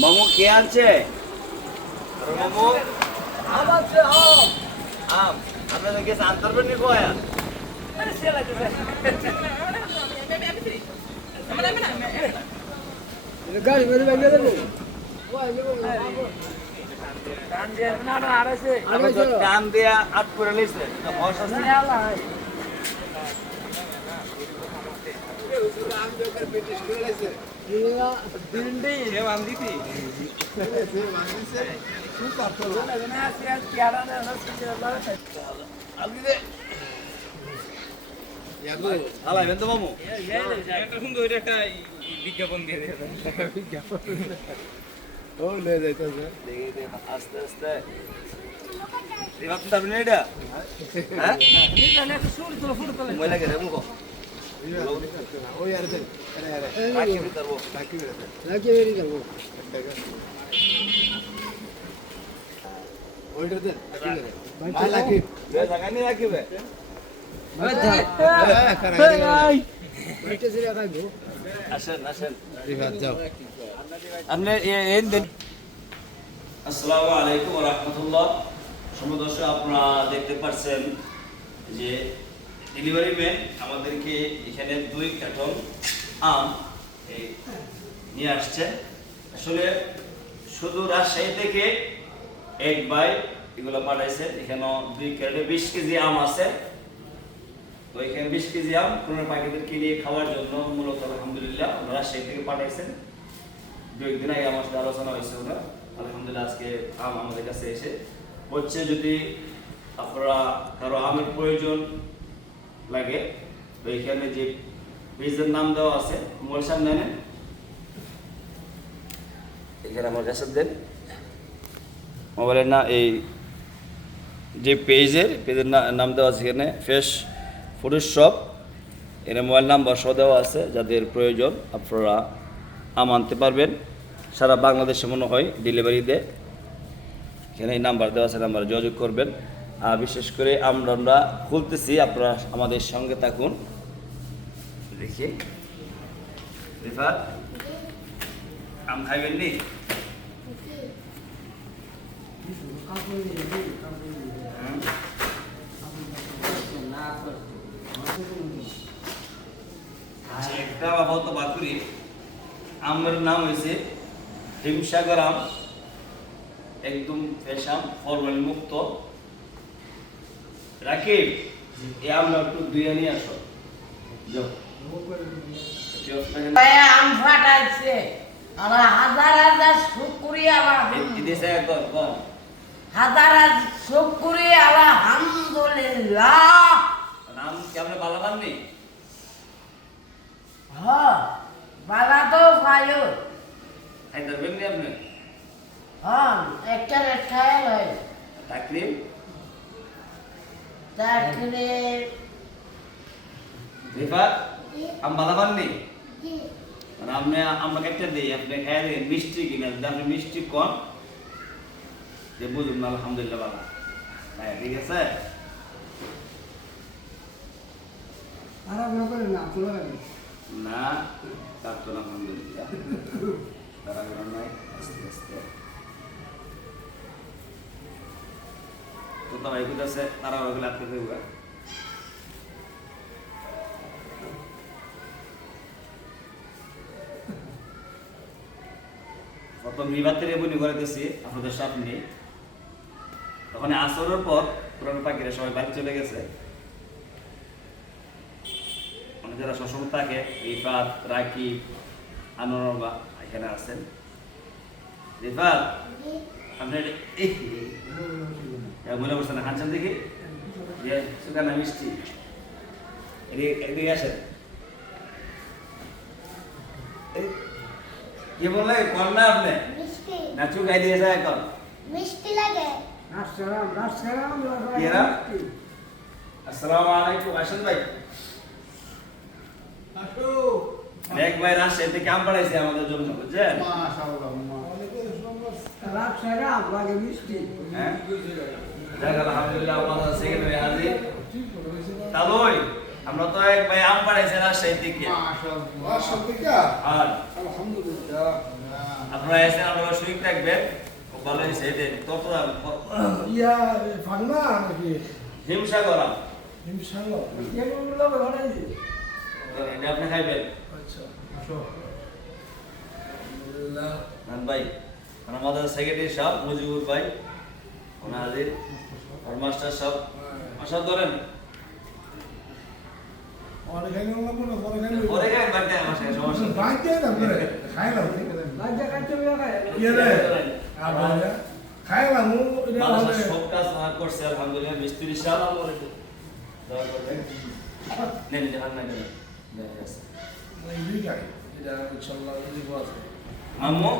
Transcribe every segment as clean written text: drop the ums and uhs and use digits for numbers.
মামু কে আনছে? মামু আম আছে আম। আম আপনাদের কাছে আনতে পারবেন নি কয়া? আরে সেলা দিবে। গাড়ি মেরে বাইরে দেবো। ওই নেবো। টান দিয়ে না না আড়াইছে। আমি তো টান দিয়া আট করে লইছে অসাস্তি। হালাইবেন তো মামু? একটা সুন্দর একটা বিজ্ঞাপন দিয়ে দেবে। ও লে যাইতাছে। আস্তে আস্তে রিভাব পারবেন না এটা? হ্যাঁ মই লাগে রে মুখো ওই আর দেন আরে আরে রাখি ভিতরবো রাখি বেরি যাব ওইটা দেন ভাই রাখি বে জায়গা নি রাখিবে বাইতে সিরা খাইবো আসেন আসেন রিভাত যাও আপনি এন দেন। আসসালামু আলাইকুম ওয়া রাহমাতুল্লাহ। সম্মানিত দর্শক, আপনারা দেখতে পাচ্ছেন যে ডেলিভারি ম্যান আমাদেরকে এখানে 2 কার্টন আম নিয়ে আসছে। আসলে শুধু রাজশাহী থেকে 1 ভাই এগুলো পাঠাইছে। এখানে 2 ক্যারেটে 20 কেজি আম আছে। তো এখানে 20 কেজি আম কোনো পাখিদেরকে নিয়ে খাওয়ার জন্য মূলত আলহামদুলিল্লাহ রাজশাহী থেকে পাঠাইছেন। 2 দিন আগে আমার সাথে আলোচনা হয়েছে ওরা। আলহামদুলিল্লাহ আজকে আম আমাদের কাছে এসে হচ্ছে। যদি আপনারা কারো আমের প্রয়োজন লাগে তো এখানে যে পেজের নাম দেওয়া আছে মোবাইল সামনে নেন, এখানে আমার কাছে দেন মোবাইলের না এই যে পেজের নাম দেওয়া আছে এখানে ফ্রেশ ফুড শপ, এখানে মোবাইল নাম্বার সহ দেওয়া আছে। যাদের প্রয়োজন আপনারা আম আনতে পারবেন। সারা বাংলাদেশে মনে হয় ডেলিভারি দেয়। এখানে এই নাম্বার দেওয়া আছে, নাম্বারে যোগাযোগ করবেন। আর বিশেষ করে আমরা খুলতেছি, আপনারা আমাদের সঙ্গে থাকুন। দেখি রিফাত আম খাইবেন নি? একটা বাবা তো বাকুরি আমের নাম হয়েছে হিমসাগর আম, একদম ফ্রেশ আম, ফলমূল মুক্ত। রাকিব এই আমটা একটু ধুয়ে নিয়ে আসো। আম ফাটাইছে আমার হাজার হাজার শুকরিয়া হাজার হাজার শুকরিয়া আলহামদুলিল্লাহ। নাম কি আপনি ভালো পাননি? হ্যাঁ বালা তো পাইও। খাইতে পারবেন নি আপনি? হ্যাঁ একটা খায় লয় তাকরিম তারপরে রিফাত আম ভালো পাননি? মানে আপনি আমাকে একটা দিই, আপনি খাই দিন মিষ্টি কিনা। যদি আপনি মিষ্টি কম যে বুঝুন না আলহামদুলিল্লাহ ভালো। হ্যাঁ ঠিক আছে। না তার তো আলহামদুলিল্লাহ তারা নাই। আস্তে আস্তে তো ভাই বুঝেছে তারা ওগুলো আপনি হইব। প্রথম রিভাতের বলি করে দিয়েছি আপনাদের সামনে। তখন আসরের পর পুরানো পাখিরা সবাই বাড়ি চলে গেছে। যারা সবসময় থাকে রিফাত, রাকিব, আনোয়ারা এখানে আছেন। রিফাত আপনি মনে করছেন হানছেন দেখি সুগানা মিষ্টি এদিকে আসেন। কি বললে কর না আপনি না চুকাই দিয়েছে এখন মিষ্টি লাগে। আসসালামু আলাইকুম। আসেন ভাই। এক ভাই রাজশাহী থেকে আম পাঠাইছে আমাদের জন্য, বুঝছেন? হ্যাঁ আলহামদুলিল্লাহ সেকেন্ড হাজির। তালই আমরা তো এক ভাই আম পাড়াইছে রাজশাহী থেকে আর আপনারা এসে আমরা সুযোগ থাকবেন খুব ভালো হয়েছে এদের ততটা হিমসাগর আম এটা আপনি খাইবেন ভাই আমাদের সেক্রেটারি সাহেব মুজিবুর ভাই ওনার হাজির আর মাস্টার সাহেব মাস্টার ধরেন পরে খাই বাড়িতে আমার সাথে সমস্যা সব কাজ করছে আলহামদুলিল্লাহ মিস্ত্রি সাহেব দোয়া করবেন নেন জাহান না কেন আম্মু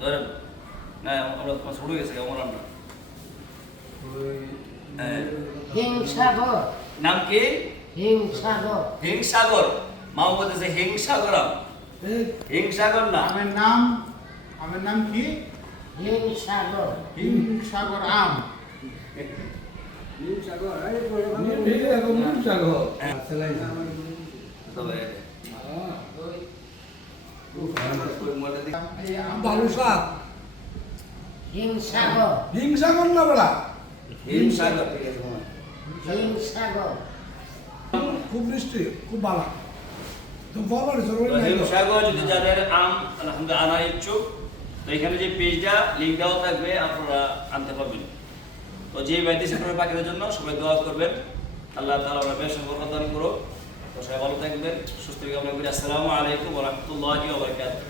ধরেন না আমরা শুরু গেছে কেমন আমরা হিংসাগর নাম কি হিংসাগর হিংসাগর মা বলতেছে হিংসাগর হিংসাগর না আমার নাম কি হিংসাগর হিমসাগর আম তবে হিংসাগর হিংসাগর না বলা হিমসাগর হিংসাগর খুব মিষ্টি খুব ভালো তো বলো হিমসাগর যদি যাদের আম আলহামদুলিল্লাহ আনার ইচ্ছুক তো এখানে যে পেজটা লিঙ্ক দেওয়া থাকবে আপনারা আনতে পারবেন তো যে বাড়িতে সেখানে পাখিদের জন্য সবাই দোয়া করবেন আল্লাহ তাআলা আমরা বেশ বরকত দান করুক তো সবাই ভালো থাকবেন সুস্থ কামনা করি আসসালামু আলাইকুম ওয়া রাহমাতুল্লাহি ওয়া বারাকাতুহু